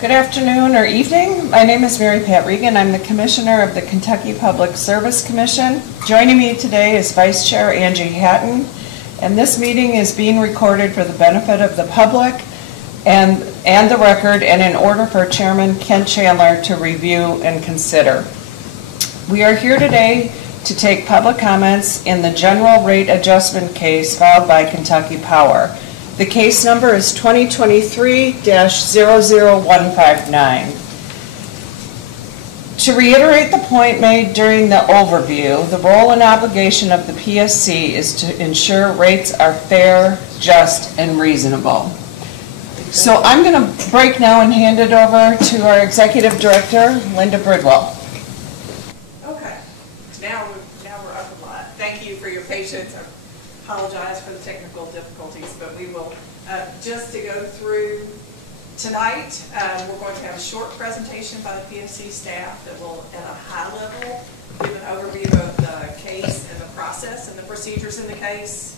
Good afternoon or evening. My name is Mary Pat Regan. I'm the Commissioner of the Kentucky Public Service Commission. Joining me today is Vice Chair Angie Hatton, and this meeting is being recorded for the benefit of the public and the record, and in order for Chairman Kent Chandler to review and consider. We are here today to take public comments in the general rate adjustment case filed by Kentucky Power. The case number is 2023-00159. To reiterate the point made during the overview, the role and obligation of the PSC is to ensure rates are fair, just, and reasonable. So I'm going to break now and hand it over to our Executive Director, Linda Bridwell. Okay, now we're up a lot. Thank you for your patience. I apologize for the technical difficulties, but we will, just to go through tonight, we're going to have a short presentation by the PSC staff that will, at a high level, give an overview of the case and the process and the procedures in the case.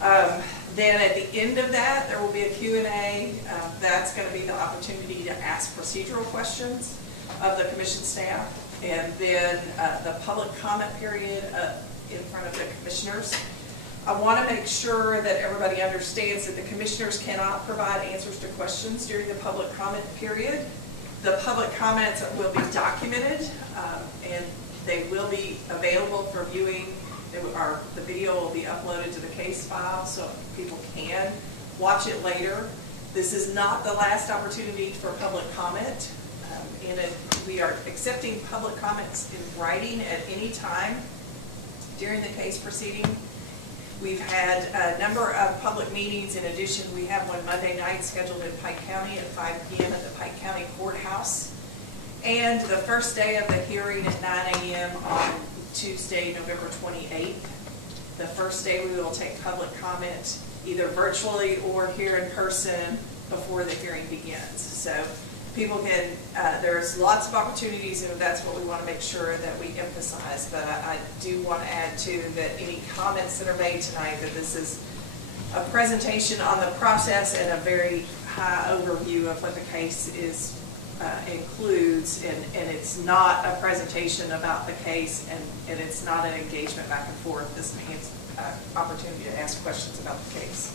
Then at the end of that, there will be a Q&A. That's going to be the opportunity to ask procedural questions of the Commission staff. And then the public comment period in front of the Commissioners. I want to make sure that everybody understands that the Commissioners cannot provide answers to questions during the public comment period. The public comments will be documented and they will be available for viewing. The video will be uploaded to the case file so people can watch it later. This is not the last opportunity for public comment. We are accepting public comments in writing at any time during the case proceeding. We've had a number of public meetings. In addition, we have one Monday night scheduled in Pike County at 5 p.m. at the Pike County Courthouse. And the first day of the hearing at 9 a.m. on Tuesday, November 28th. The first day we will take public comment either virtually or here in person before the hearing begins. So people can, there's lots of opportunities, and that's what we want to make sure that we emphasize. But I do want to add too that any comments that are made tonight, that this is a presentation on the process and a very high overview of what the case is includes, and it's not a presentation about the case, and it's not an engagement back and forth. This means opportunity to ask questions about the case.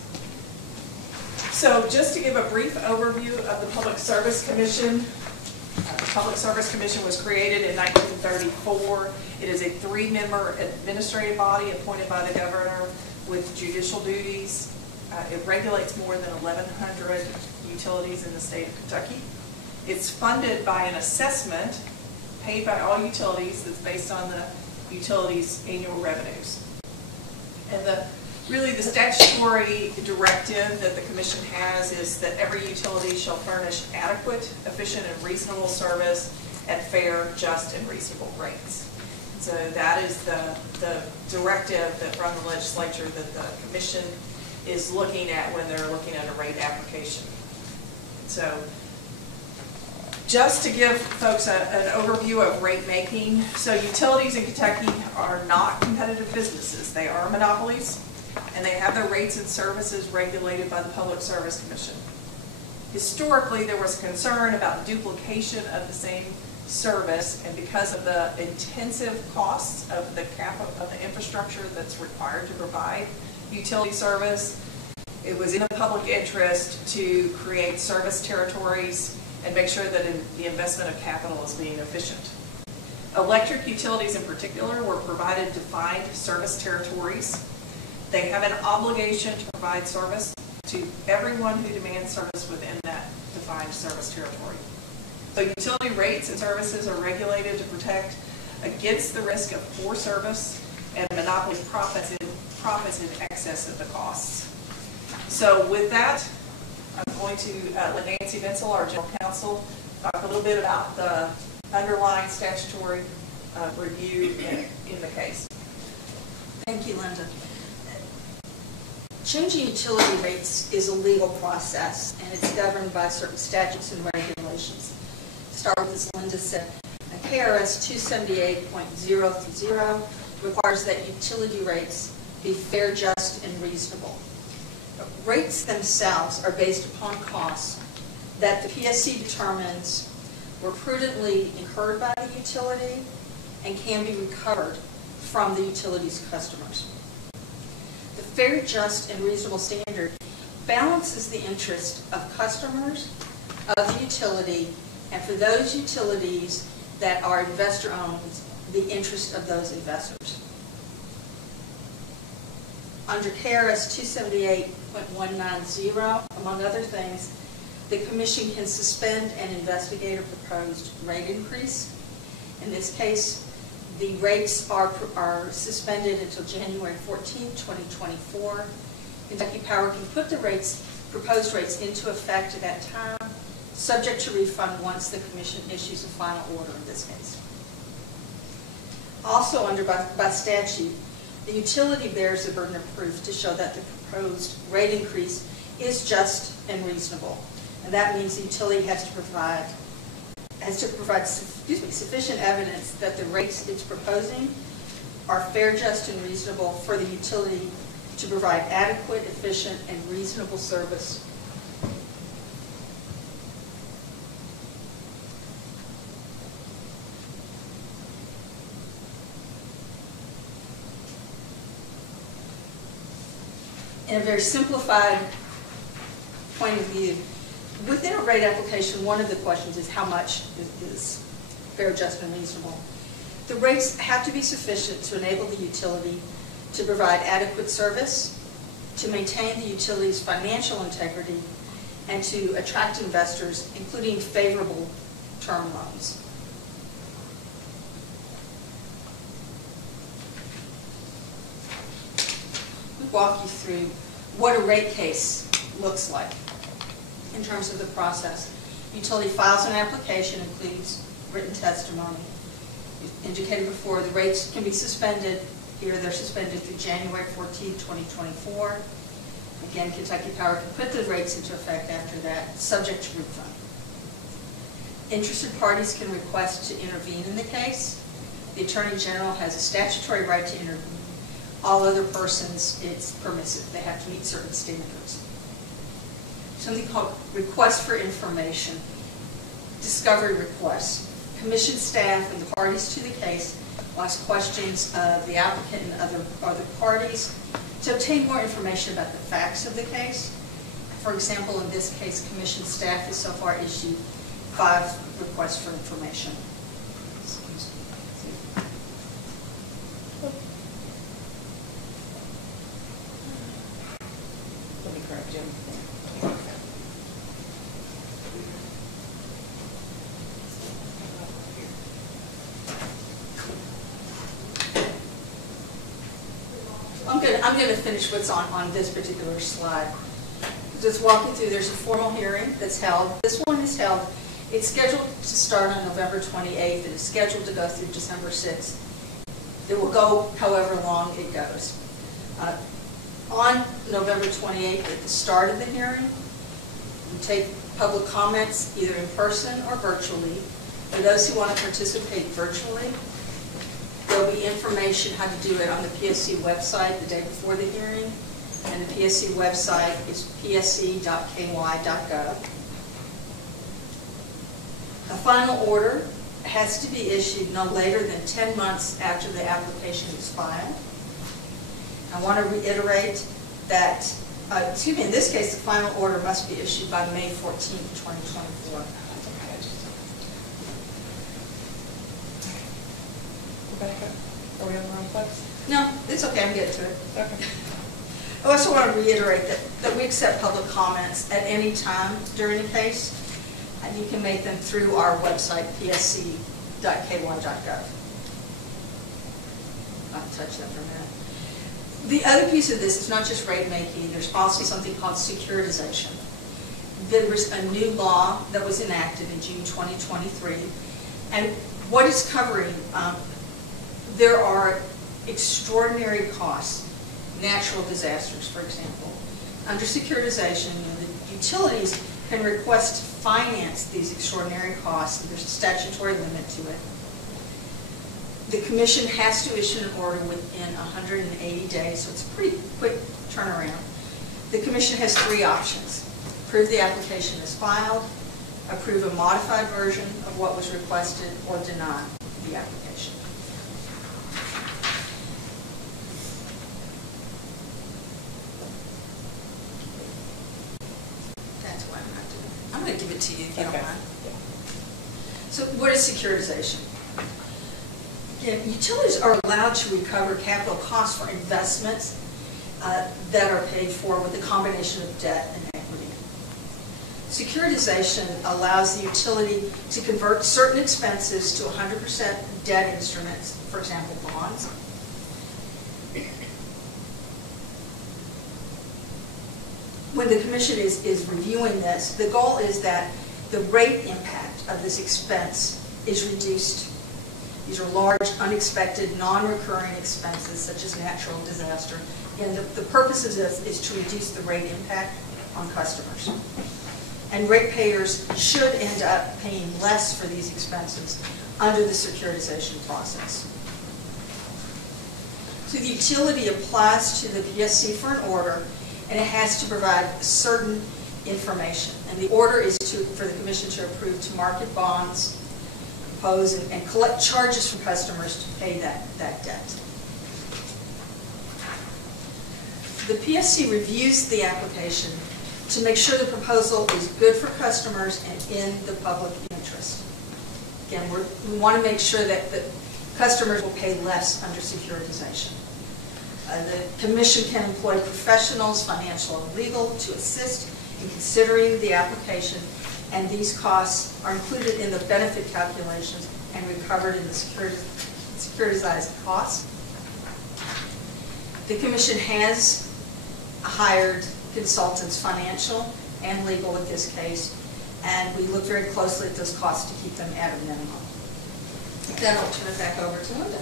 So just to give a brief overview of the Public Service Commission. The Public Service Commission was created in 1934. It is a 3-member administrative body appointed by the governor with judicial duties. It regulates more than 1,100 utilities in the state of Kentucky. It's funded by an assessment paid by all utilities that's based on the utilities' annual revenues. And really the statutory directive that the Commission has is that every utility shall furnish adequate, efficient, and reasonable service at fair, just, and reasonable rates. So that is the directive that from the legislature that the Commission is looking at when they're looking at a rate application. So just to give folks an overview of rate making, so utilities in Kentucky are not competitive businesses. They are monopolies, and they have their rates and services regulated by the Public Service Commission. Historically, there was concern about duplication of the same service, and because of the intensive costs of the infrastructure that's required to provide utility service, it was in the public interest to create service territories and make sure that the investment of capital is being efficient. Electric utilities in particular were provided defined service territories. They have an obligation to provide service to everyone who demands service within that defined service territory. So utility rates and services are regulated to protect against the risk of poor service and monopoly profits in excess of the costs. So with that, I'm going to let Nancy Vinsel, our General Counsel, talk a little bit about the underlying statutory review in the case. Thank you, Linda. Changing utility rates is a legal process, and it's governed by certain statutes and regulations. Start with, as Linda said, KRS 278.030 requires that utility rates be fair, just, and reasonable. Rates themselves are based upon costs that the PSC determines were prudently incurred by the utility and can be recovered from the utility's customers. The fair, just, and reasonable standard balances the interest of customers, of the utility, and for those utilities that are investor-owned, the interest of those investors. Under KRS 278.190, among other things, the Commission can suspend and investigate a proposed rate increase. In this case, the rates are suspended until January 14, 2024. Kentucky Power can put the proposed rates into effect at that time, subject to refund once the Commission issues a final order in this case. Also, by statute, the utility bears the burden of proof to show that the proposed rate increase is just and reasonable. And that means the utility has to provide sufficient evidence that the rates it's proposing are fair, just, and reasonable for the utility to provide adequate, efficient, and reasonable service. In a very simplified point of view, within a rate application, one of the questions is how much is fair, just, and reasonable. The rates have to be sufficient to enable the utility to provide adequate service, to maintain the utility's financial integrity, and to attract investors, including favorable term loans. Walk you through what a rate case looks like in terms of the process. Utility files an application, includes written testimony. Indicated before, the rates can be suspended. Here they're suspended through January 14, 2024. Again, Kentucky Power can put the rates into effect after that, subject to refund. Interested parties can request to intervene in the case. The Attorney General has a statutory right to intervene. All other persons, it's permissive. They have to meet certain standards. Something called request for information, discovery requests. Commission staff and the parties to the case will ask questions of the applicant and other parties to obtain more information about the facts of the case. For example, in this case, Commission staff has so far issued 5 requests for information. Let me correct you. I'm going to finish what's on this particular slide. Just walking through, there's a formal hearing that's held. This one is held. It's scheduled to start on November 28th. It is scheduled to go through December 6th. It will go however long it goes. On November 28th, at the start of the hearing, we take public comments either in person or virtually. For those who want to participate virtually, there will be information how to do it on the PSC website the day before the hearing, and the PSC website is psc.ky.gov. A final order has to be issued no later than 10 months after the application is filed. I want to reiterate that, in this case, the final order must be issued by May 14, 2024. Rebecca, are we on the wrong place? No, it's okay, I'm getting to it. Okay. I also want to reiterate that we accept public comments at any time during a case, and you can make them through our website, psc.ky.gov. I'll touch that for a minute. The other piece of this is not just rate making, there's also something called securitization. There was a new law that was enacted in June 2023, and what it's covering, there are extraordinary costs, natural disasters, for example. Under securitization, the utilities can request to finance these extraordinary costs, and there's a statutory limit to it. The Commission has to issue an order within 180 days, so it's a pretty quick turnaround. The Commission has 3 options. Approve the application as filed, approve a modified version of what was requested, or deny the application. That's what I'm going to do. I'm going to give it to you if you don't mind. So what is securitization? Again, utilities are allowed to recover capital costs for investments that are paid for with a combination of debt and equity. Securitization allows the utility to convert certain expenses to 100% debt instruments, for example, bonds. When the Commission is reviewing this, the goal is that the rate impact of this expense is reduced. These are large, unexpected, non-recurring expenses such as natural disaster. And the purpose of this is to reduce the rate impact on customers. And ratepayers should end up paying less for these expenses under the securitization process. So the utility applies to the PSC for an order, and it has to provide certain information. And the order is for the Commission to approve to market bonds, propose and collect charges from customers to pay that debt. The PSC reviews the application to make sure the proposal is good for customers and in the public interest. Again, we want to make sure that the customers will pay less under securitization. The Commission can employ professionals, financial and legal, to assist in considering the application, and these costs are included in the benefit calculations and recovered in the securitized costs. The Commission has hired consultants, financial and legal with this case, and we look very closely at those costs to keep them at a minimum. Then I'll turn it back over to Linda.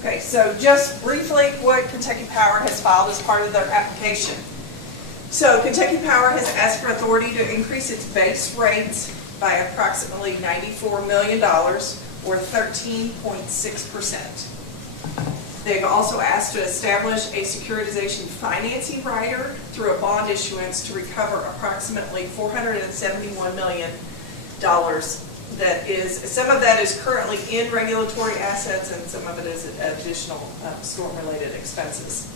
Okay, so just briefly what Kentucky Power has filed as part of their application. So Kentucky Power has asked for authority to increase its base rates by approximately $94 million, or 13.6%. They've also asked to establish a securitization financing rider through a bond issuance to recover approximately $471 million. That is, some of that is currently in regulatory assets, and some of it is additional storm-related expenses.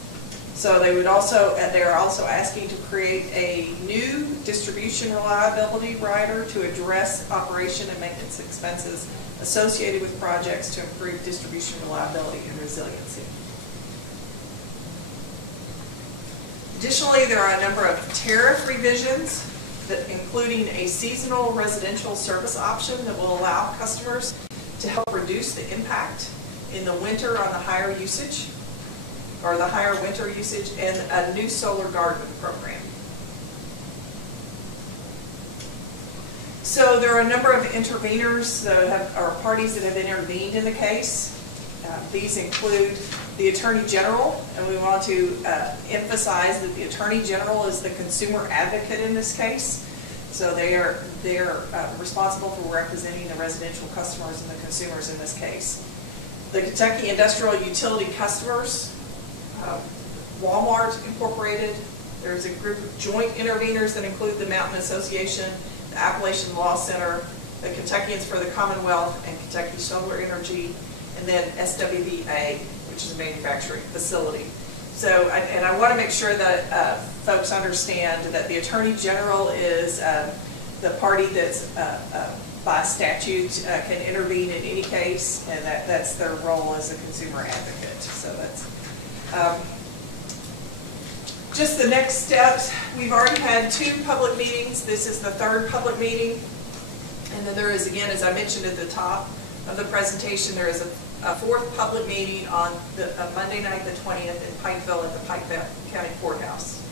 So they are also asking to create a new distribution reliability rider to address operation and maintenance expenses associated with projects to improve distribution reliability and resiliency. Additionally, there are a number of tariff revisions, including a seasonal residential service option that will allow customers to help reduce the impact in the winter on the higher usage, or the higher winter usage, and a new solar garden program. So there are a number of interveners or parties that have intervened in the case. These include the Attorney General, and we want to emphasize that the Attorney General is the consumer advocate in this case. So they're responsible for representing the residential customers and the consumers in this case. The Kentucky Industrial Utility customers, Walmart Incorporated. There's a group of joint interveners that include the Mountain Association, the Appalachian Law Center, the Kentuckians for the Commonwealth, and Kentucky Solar Energy, and then SWBA, which is a manufacturing facility. So, and I want to make sure that folks understand that the Attorney General is the party that's by statute can intervene in any case, and that's their role as a consumer advocate. So that's just the next steps. We've already had 2 public meetings. This is the 3rd public meeting. And then there is, again, as I mentioned at the top of the presentation, there is a 4th public meeting on Monday night the 20th in Pikeville at the Pikeville County Courthouse.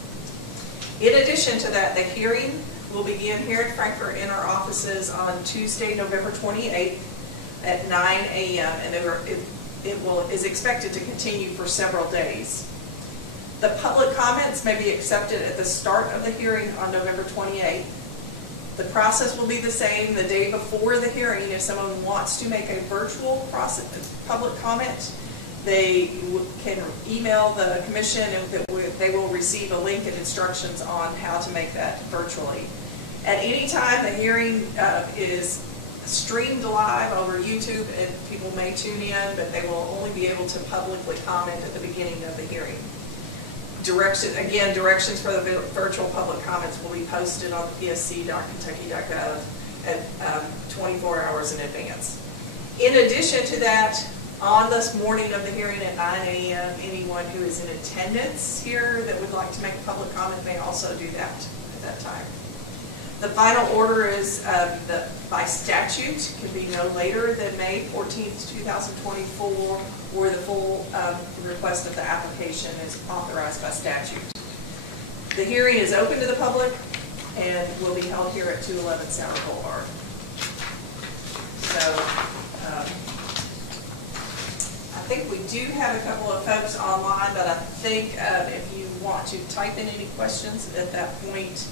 In addition to that, the hearing will begin here in Frankfort in our offices on Tuesday, November 28th at 9 a.m. and is expected to continue for several days. The public comments may be accepted at the start of the hearing on November 28th. The process will be the same the day before the hearing. If someone wants to make a virtual public comment, they can email the commission, and they will receive a link and instructions on how to make that virtually. At any time, the hearing is streamed live over YouTube, and people may tune in, but they will only be able to publicly comment at the beginning of the hearing. Directions for the virtual public comments will be posted on psc.kentucky.gov at 24 hours in advance. In addition to that, on this morning of the hearing at 9 a.m., anyone who is in attendance here that would like to make a public comment may also do that at that time. The final order is by statute, can be no later than May 14th, 2024, or the full request of the application is authorized by statute. The hearing is open to the public and will be held here at 211 Sour Boulevard. So, I think we do have a couple of folks online, but I think if you want to type in any questions at that point,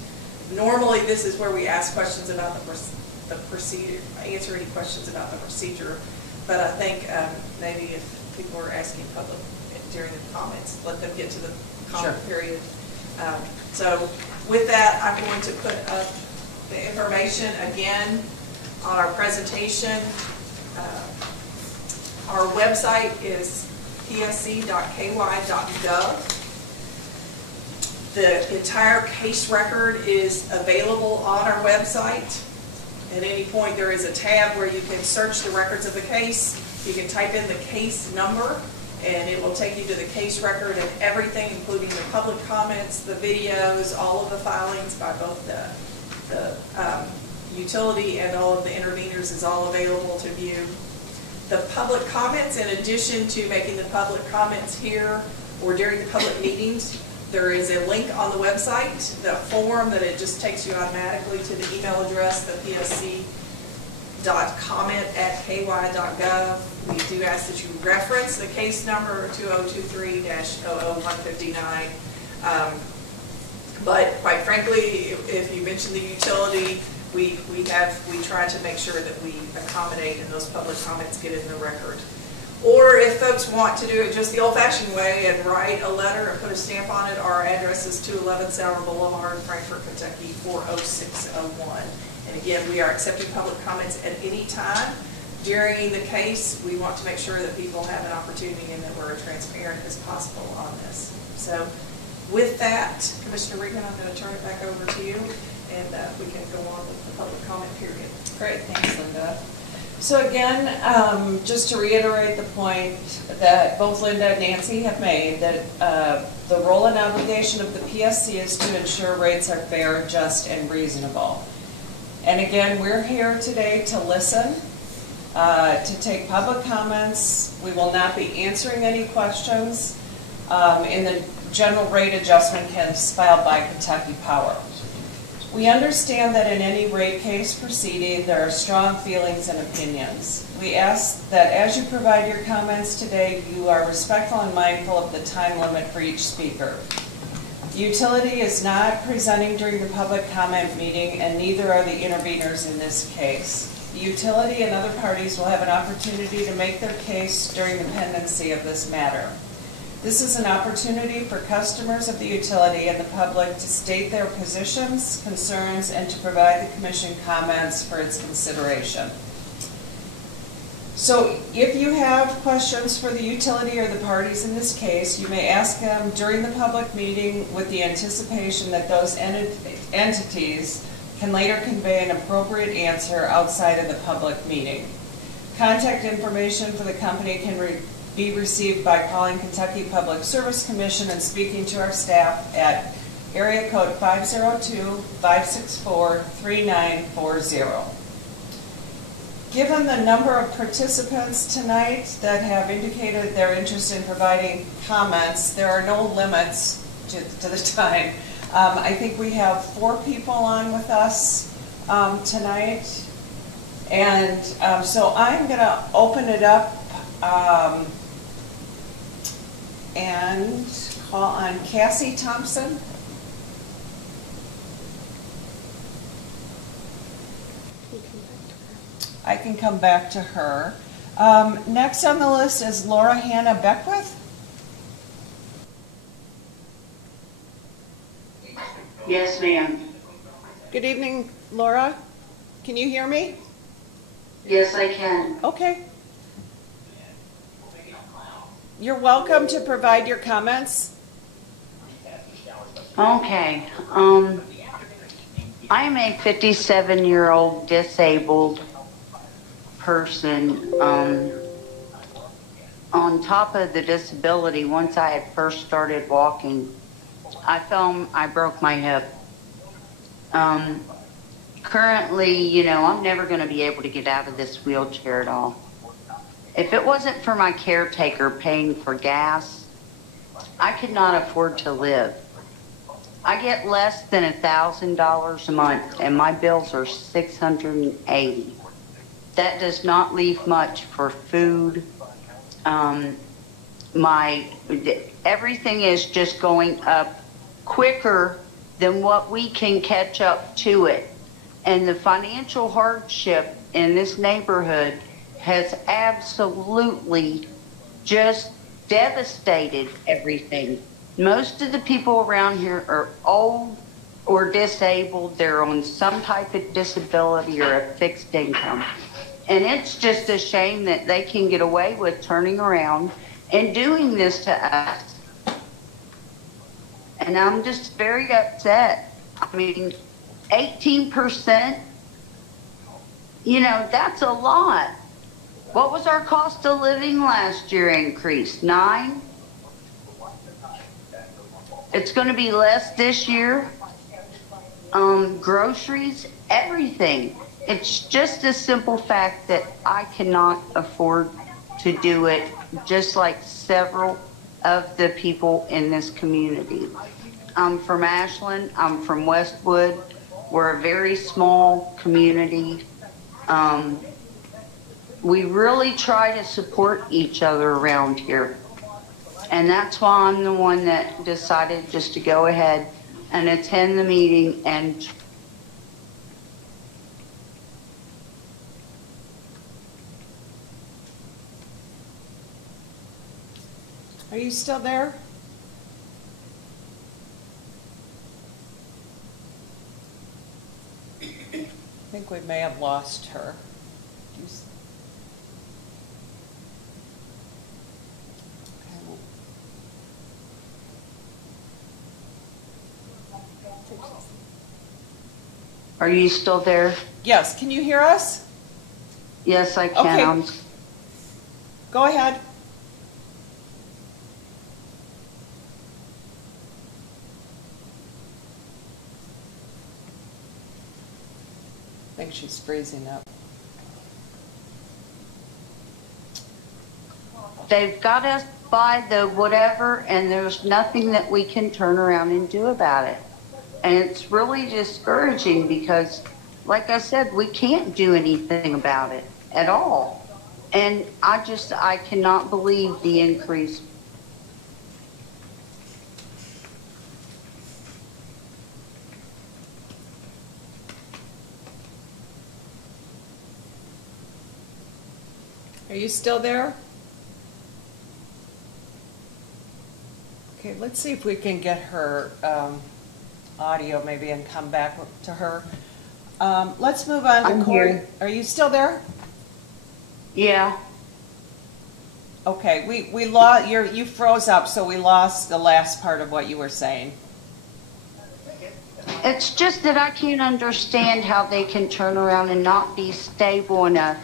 normally this is where we ask questions about the procedure, answer any questions about the procedure, but I think maybe if people are asking public during the comments, let them get to the comment period. So with that, I'm going to put up the information again on our presentation. Our website is psc.ky.gov. The entire case record is available on our website. At any point, there is a tab where you can search the records of the case. You can type in the case number, and it will take you to the case record, and everything, including the public comments, the videos, all of the filings by both the utility and all of the interveners is all available to view. The public comments, in addition to making the public comments here or during the public meetings, there is a link on the website, the form that it just takes you automatically to the email address, the psc.comment@ky.gov. We do ask that you reference the case number 2023-00159. But quite frankly, if you mention the utility, we try to make sure that we accommodate and those public comments get in the record. Or if folks want to do it just the old-fashioned way and write a letter and put a stamp on it, our address is 211 Sour Boulevard, Frankfort, Kentucky 40601. And again, we are accepting public comments at any time during the case. We want to make sure that people have an opportunity and that we're as transparent as possible on this. So with that, Commissioner Regan, I'm going to turn it back over to you, and we can go on with the public comment period. Great, thanks, Linda. So again, just to reiterate the point that both Linda and Nancy have made, that the role and obligation of the PSC is to ensure rates are fair, just, and reasonable. And again, we're here today to listen, to take public comments. We will not be answering any questions. And the general rate adjustment is filed by Kentucky Power. We understand that in any rate case proceeding, there are strong feelings and opinions. We ask that as you provide your comments today, you are respectful and mindful of the time limit for each speaker. The utility is not presenting during the public comment meeting, and neither are the interveners in this case. The utility and other parties will have an opportunity to make their case during the pendency of this matter. This is an opportunity for customers of the utility and the public to state their positions, concerns, and to provide the Commission comments for its consideration. So if you have questions for the utility or the parties in this case, you may ask them during the public meeting with the anticipation that those entities can later convey an appropriate answer outside of the public meeting. Contact information for the company can be received by calling Kentucky Public Service Commission and speaking to our staff at area code 502-564-3940. Given the number of participants tonight that have indicated their interest in providing comments, there are no limits to the time. I think we have 4 people on with us tonight. And so I'm going to open it up and call on Cassie Thompson. I can come back to her. Next on the list is Laura Hannah Beckwith. Yes, ma'am. Good evening, Laura. Can you hear me? Yes, I can. Okay. You're welcome to provide your comments. Okay. I'm a 57-year-old disabled person. On top of the disability, once I had first started walking, I broke my hip. Currently, you know, I'm never going to be able to get out of this wheelchair at all. If it wasn't for my caretaker paying for gas, I could not afford to live. I get less than $1,000 a month, and my bills are $680. That does not leave much for food. Everything is just going up quicker than what we can catch up to it. And the financial hardship in this neighborhood has absolutely just devastated everything. Most of the people around here are old or disabled. They're on some type of disability or a fixed income. And it's just a shame that they can get away with turning around and doing this to us. And I'm just very upset. I mean, 18%, you know, that's a lot. What was our cost of living last year increase? 9? It's going to be less this year. Groceries, everything. It's just a simple fact that I cannot afford to do it, just like several of the people in this community. I'm from Ashland. I'm from Westwood. We're a very small community. We really try to support each other around here. And that's why I'm the one that decided just to go ahead and attend the meeting and Are you still there? I think we may have lost her. Are you still there? Yes, can you hear us? Yes, I can. Okay. Go ahead. I think she's freezing up. They've got us by the whatever, and there's nothing that we can turn around and do about it. And it's really discouraging because, like I said, we can't do anything about it at all. And I cannot believe the increase. Are you still there? Okay, let's see if we can get her audio maybe and come back to her. Let's move on to I'm Corey. here. Are you still there? Yeah. Okay, we lost you froze up, so we lost the last part of what you were saying. It's just that I can't understand how they can turn around and not be stable enough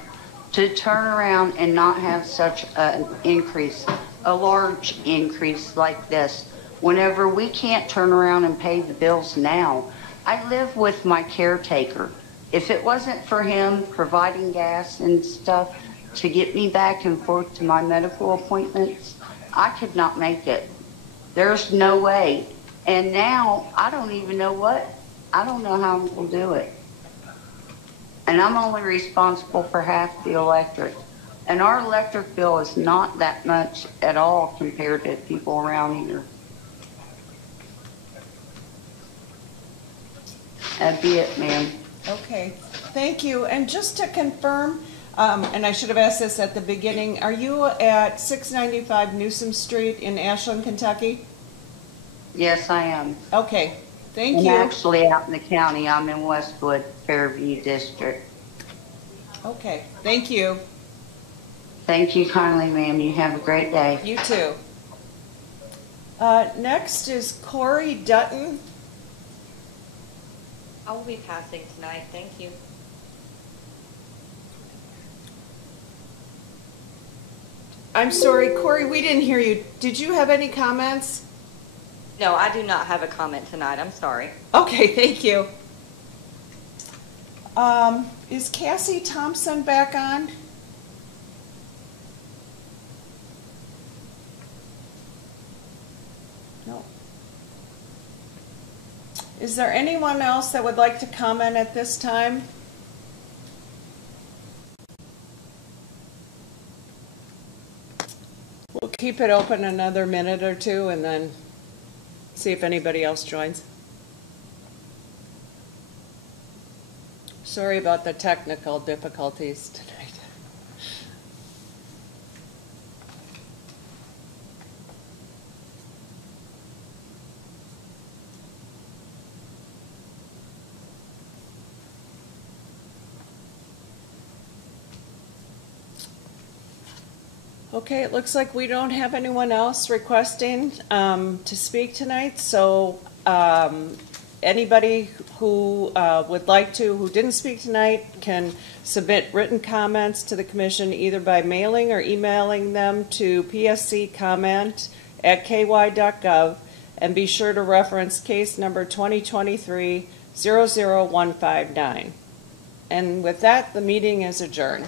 to turn around and not have such an increase, a large increase like this, whenever we can't turn around and pay the bills now. I live with my caretaker. If it wasn't for him providing gas and stuff to get me back and forth to my medical appointments, I could not make it. There's no way. And now, I don't even know I don't know how I'm going to do it. And I'm only responsible for half the electric. And our electric bill is not that much at all compared to people around here. That'd be it, ma'am. Okay, thank you. And just to confirm, And I should have asked this at the beginning. Are you at 695 Newsom Street in Ashland, Kentucky? Yes, I am. Okay, thank I'm you. actually out in the county. I'm in Westwood, Fairview District. Okay, thank you. Thank you kindly, ma'am. You have a great day. You too. Next is Corey Dutton. I will be passing tonight, thank you. I'm sorry, Corey, we didn't hear you. Did you have any comments? No, I do not have a comment tonight, I'm sorry. Okay, thank you. Is Cassie Thompson back on? No. Is there anyone else that would like to comment at this time? We'll keep it open another minute or two and then see if anybody else joins. Sorry about the technical difficulties tonight. Okay, it looks like we don't have anyone else requesting to speak tonight, so anybody who would like to, who didn't speak tonight, can submit written comments to the commission either by mailing or emailing them to psccomment@ky.gov, and be sure to reference case number 2023-00159. And with that, the meeting is adjourned.